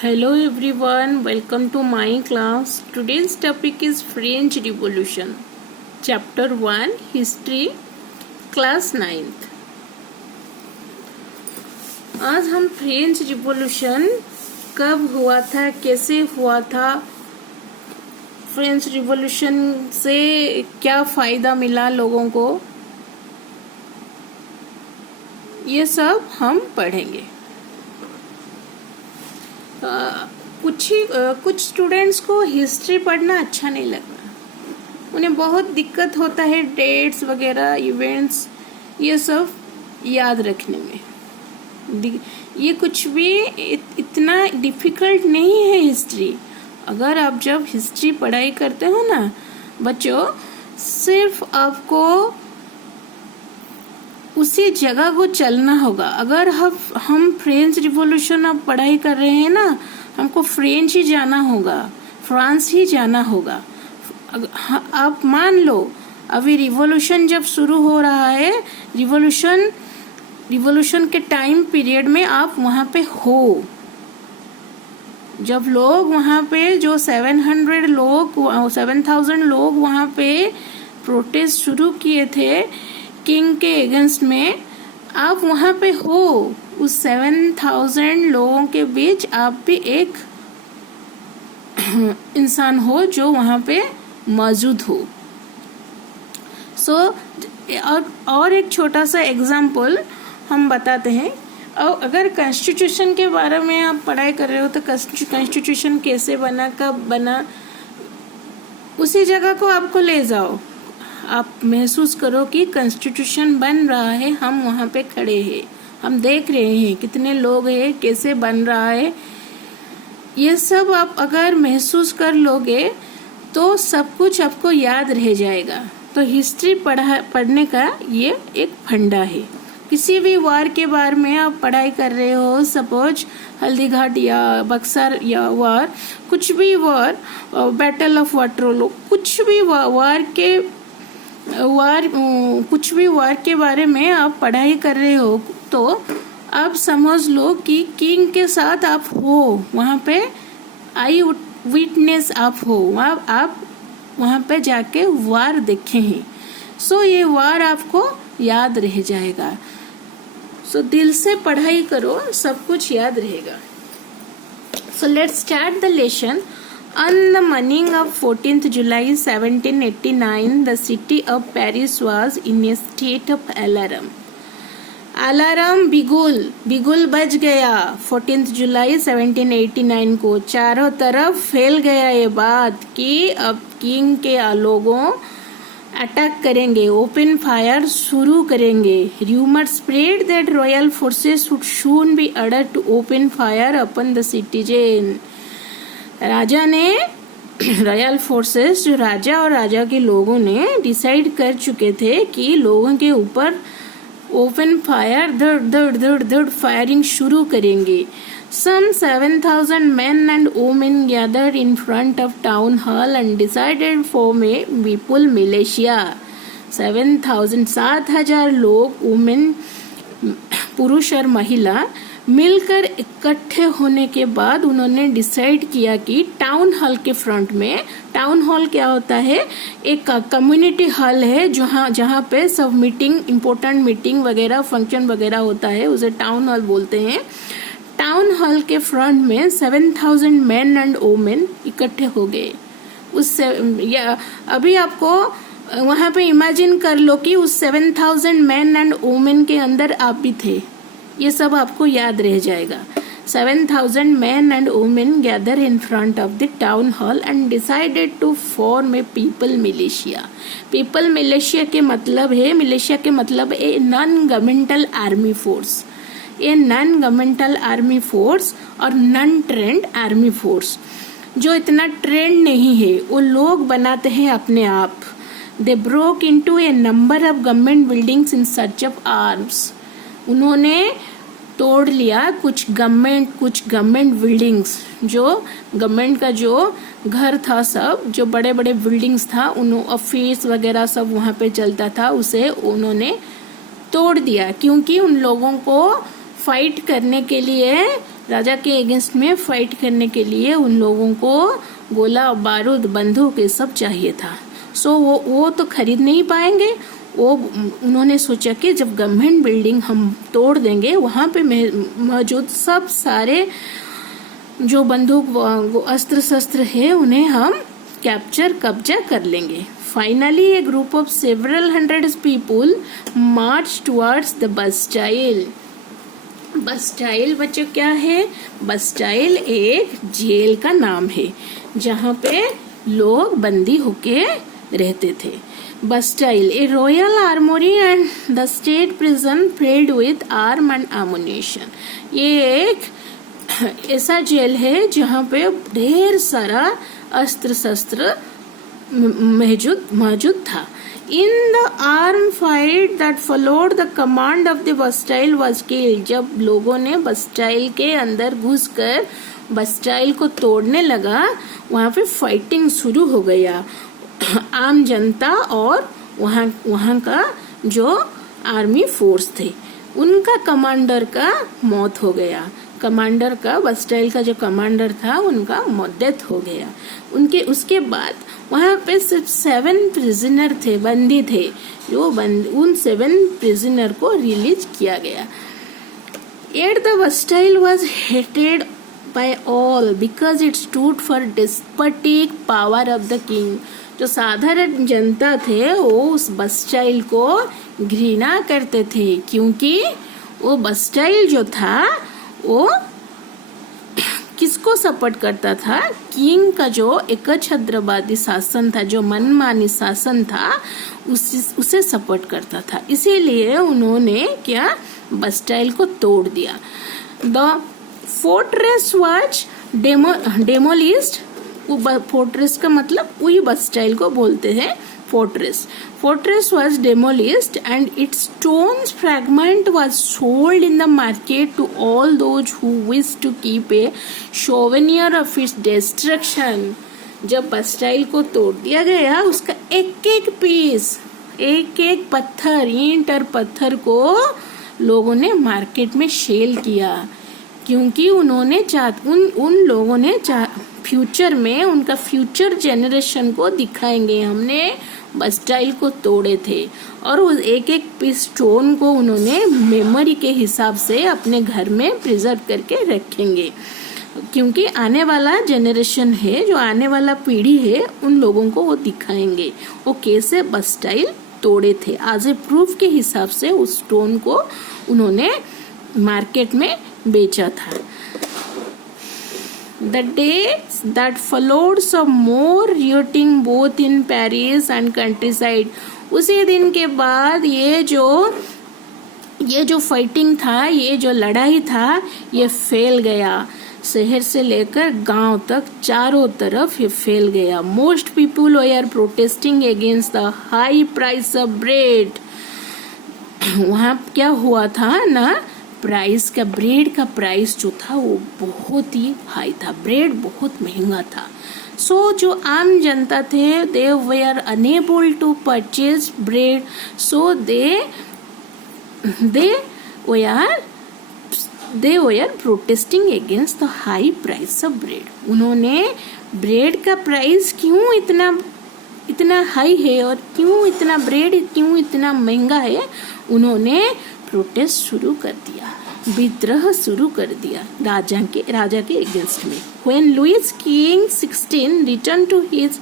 Hello everyone, welcome to my class. Today's topic is French Revolution. Chapter 1 History, Class 9th. आज हम French revolution कब हुआ था, कैसे हुआ था, फ्रेंच रिवॉल्यूशन से क्या फायदा मिला लोगों को, ये सब हम पढ़ेंगे। कुछ स्टूडेंट्स को हिस्ट्री पढ़ना अच्छा नहीं लगता, उन्हें बहुत दिक्कत होता है डेट्स वगैरह, इवेंट्स, ये सब याद रखने में। ये कुछ भी इतना डिफिकल्ट नहीं है हिस्ट्री। अगर आप जब हिस्ट्री पढ़ाई करते हो ना बच्चों, सिर्फ आपको उसी जगह को चलना होगा। अगर हम फ्रेंच रिवॉल्यूशन अब पढ़ाई कर रहे हैं ना, हमको फ्रेंच ही जाना होगा, फ्रांस ही जाना होगा। आप मान लो अभी रिवॉल्यूशन जब शुरू हो रहा है, रिवॉल्यूशन के टाइम पीरियड में आप वहां पे हो। जब लोग वहां पे जो 700 लोग 7000 लोग वहां पे प्रोटेस्ट शुरू किए थे किंग के अगेंस्ट में, आप वहां पे हो। उस 7000 लोगों के बीच आप भी एक इंसान हो जो वहां पे मौजूद हो। और एक छोटा सा एग्जाम्पल हम बताते हैं। और अगर कॉन्स्टिट्यूशन के बारे में आप पढ़ाई कर रहे हो तो कॉन्स्टिट्यूशन कैसे बना, कब बना, उसी जगह को आपको ले जाओ। आप महसूस करो कि कॉन्स्टिट्यूशन बन रहा है, हम वहां पे खड़े हैं, हम देख रहे हैं कितने लोग हैं, कैसे बन रहा है। ये सब आप अगर महसूस कर लोगे तो सब कुछ आपको याद रह जाएगा। तो हिस्ट्री पढ़ने का ये एक फंडा है। किसी भी वार के बारे में आप पढ़ाई कर रहे हो, सपोज हल्दीघाट या बक्सर या वार, कुछ भी वार, बैटल ऑफ वाटरलू, कुछ भी वार के बारे में आप पढ़ाई कर रहे हो तो आप समझ लो कि किंग के साथ आप हो, वहां पे आई विटनेस आप हो, आप वहां पे जाके वार देखे हैं। सो ये वार आपको याद रह जाएगा। सो दिल से पढ़ाई करो, सब कुछ याद रहेगा। So let's start the lesson. On the morning of 14th July 1789, the city of Paris was in a state of alarm. Alarm बिगुल बज गया 14th जुलाई 1789 को। चारों तरफ फैल गया ये बात कि अब किंग के लोगों अटैक करेंगे, ओपन फायर शुरू करेंगे। Rumour spread that royal forces would soon be ordered to open fire upon the citizen. राजा ने रॉयल फोर्सेस, जो राजा और राजा के लोगों ने डिसाइड कर चुके थे कि लोगों के ऊपर ओपन फायर, धड़ फायरिंग शुरू करेंगे। Some 7000 men and women gathered in front of town hall and decided form a people militia. 7,000 लोग, वुमेन, पुरुष और महिला मिलकर इकट्ठे होने के बाद उन्होंने डिसाइड किया कि टाउन हॉल के फ्रंट में, टाउन हॉल क्या होता है, एक कम्युनिटी हॉल है जहाँ पे सब मीटिंग, इम्पोर्टेंट मीटिंग वगैरह, फंक्शन वगैरह होता है, उसे टाउन हॉल बोलते हैं। टाउन हॉल के फ्रंट में 7000 मैन एंड वुमेन इकट्ठे हो गए। अभी आपको वहां पे इमेजिन कर लो कि उस 7000 मैन एंड वुमेन के अंदर आप भी थे। ये सब आपको याद रह जाएगा। 7000 men and women gather in front of the town hall and decided to form a people militia. People militia के मतलब है, militia के मतलब है नॉन गवर्नमेंटल आर्मी फोर्स। ये नॉन गवर्नमेंटल आर्मी फोर्स और नॉन ट्रेंड आर्मी फोर्स, जो इतना ट्रेंड नहीं है, वो लोग बनाते हैं अपने आप। They broke into a number of government buildings in search of arms. उन्होंने तोड़ लिया कुछ गवर्नमेंट बिल्डिंग्स, जो गवर्नमेंट का जो घर था, सब जो बड़े बड़े बिल्डिंग्स था, उन ऑफिस वगैरह सब वहां पे चलता था, उसे उन्होंने तोड़ दिया क्योंकि उन लोगों को फाइट करने के लिए, राजा के अगेंस्ट में फाइट करने के लिए उन लोगों को गोला बारूद बंदूक ये सब चाहिए था। सो वो तो खरीद नहीं पाएंगे। वो उन्होंने सोचा कि जब गवर्नमेंट बिल्डिंग हम तोड़ देंगे, वहां पे मौजूद सब सारे जो बंदूक अस्त्र शस्त्र है उन्हें हम कब्जा कर लेंगे। Finally a group of several hundred people march towards the Bastille. Bastille बच्चों क्या है? बस्टाइल एक जेल का नाम है जहाँ पे लोग बंदी होके रहते थे। Bastille a royal armoury and the state prison filled with arm and ammunition. ये एक ऐसा जेल है जहाँ पे ढेर सारा अस्त्र शस्त्र मौजूद था। In the armed fight that followed, the command of the Bastille was killed. जब लोगों ने बस्टाइल के अंदर घुसकर बस्टाइल को तोड़ने लगा, वहाँ पे फाइटिंग शुरू हो गया। आम जनता और वहाँ का जो आर्मी फोर्स थे उनका कमांडर का मौत हो गया। कमांडर का, बस्टाइल का जो कमांडर था उनका डेथ हो गया। उसके बाद वहाँ पे सिर्फ 7 प्रिजनर थे, बंदी थे, जो उन 7 प्रिजनर को रिलीज किया गया। Yet the Bastille was hated by all because it stood for despotic power of the king. जो साधारण जनता थे वो उस बस्टाइल को घृणा करते थे, क्योंकि वो बस्टाइल जो था वो किसको सपोर्ट करता था? किंग का जो एकछत्रवादी शासन था, जो मनमानी शासन था, उसे सपोर्ट करता था। इसीलिए उन्होंने क्या, बस्टाइल को तोड़ दिया। The fortress was डेमोलिश्ड। फोर्ट्रेस का मतलब वही बस्टाइल को बोलते हैं fortress. Fortress was demolished and its stone fragment was sold in the market to all those who wished to keep a souvenir of its destruction. जब बस्टाइल को तोड़ दिया गया, उसका एक एक पीस, एक एक पत्थर, ईंट और पत्थर को लोगों ने मार्केट में सेल किया, क्योंकि उन्होंने उन लोगों ने फ्यूचर में उनका फ्यूचर जेनरेशन को दिखाएंगे हमने बस्टाइल को तोड़े थे। और उस एक एक पीस स्टोन को उन्होंने मेमोरी के हिसाब से अपने घर में प्रिजर्व करके रखेंगे, क्योंकि आने वाला जेनरेशन है, जो आने वाला पीढ़ी है, उन लोगों को वो दिखाएंगे वो कैसे बस्टाइल तोड़े थे। आज ए प्रूफ के हिसाब से उस स्टोन को उन्होंने मार्केट में बेचा था। The days that followed saw more rioting both in Paris and countryside. उसी दिन के बाद ये जो फाइटिंग था, ये जो लड़ाई था, ये फैल गया शहर से लेकर गांव तक, चारों तरफ ये फैल गया। Most people were protesting against the high price of bread. वहाँ क्या हुआ था ना, ब्रेड का प्राइस जो था वो बहुत ही हाई था, ब्रेड बहुत महंगा था। सो जो आम जनता थे, they were unable to purchase bread, so they were protesting against the high price of bread. उन्होंने ब्रेड का प्राइस क्यों इतना हाई है और क्यों ब्रेड क्यों इतना महंगा है, उन्होंने प्रोटेस्ट शुरू कर दिया, विद्रोह शुरू कर दिया राजा के अगेंस्ट में। When Louis King 16 returned to his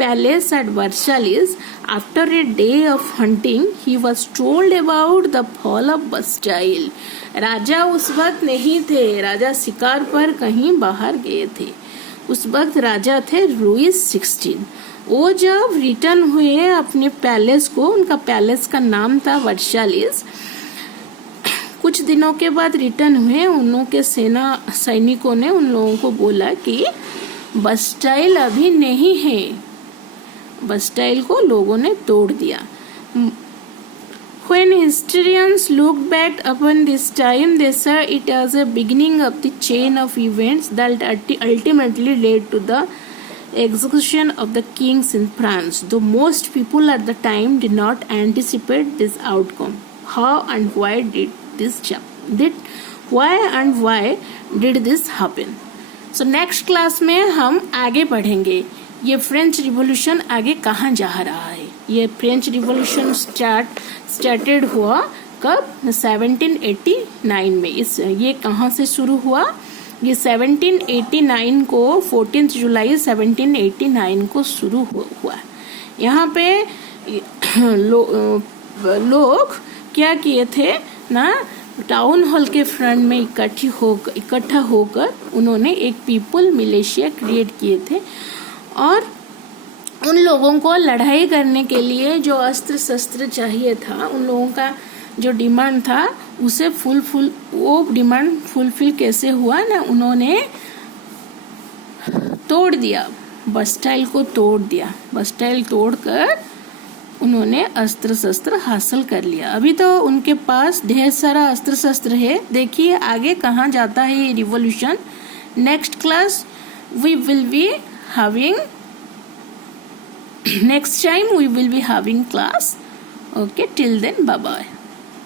palace at Versailles after a day of hunting, he was told about the fall of Bastille. राजा उस वक्त नहीं थे, राजा शिकार पर कहीं बाहर गए थे। उस वक्त राजा थे लुईस 16। वो जब रिटर्न हुए अपने पैलेस को, उनका पैलेस का नाम था वर्सालिस, कुछ दिनों के बाद रिटर्न हुए, उन के सैनिकों ने उन लोगों को बोला कि बस्टाइल अभी नहीं है, बस्टाइल को लोगों ने तोड़ दिया। When historians look back upon this time, they say it as a beginning of the chain of events that ultimately led to the execution of the kings in France. Though most people at the time did not anticipate this outcome. How and why did why and why did this happen. So next class में हम आगे पढ़ेंगे ये French revolution आगे कहाँ जा रहा है. ये फ्रेंच रिवॉल्यूशन स्टार्टेड हुआ कब? 1789 में. ये कहाँ से शुरू हुआ? ये 1789 को 14 जुलाई 1789 को शुरू हुआ. यहाँ पे लोग क्या किए थे ना, टाउन हॉल के फ्रंट में इकट्ठा होकर उन्होंने एक पीपल मिलिशिया क्रिएट किए थे और उन लोगों को लड़ाई करने के लिए जो अस्त्र शस्त्र चाहिए था, उन लोगों का जो डिमांड था उसे वो डिमांड फुलफिल कैसे हुआ ना, उन्होंने तोड़ दिया, बस्टाइल को तोड़ दिया. बस्टाइल तोड़कर उन्होंने अस्त्र शस्त्र हासिल कर लिया. अभी तो उनके पास ढेर सारा अस्त्र शस्त्र है. देखिए आगे कहाँ जाता है ये revolution. Next class we will be having, next time we will be having class. Okay, till then, bye bye.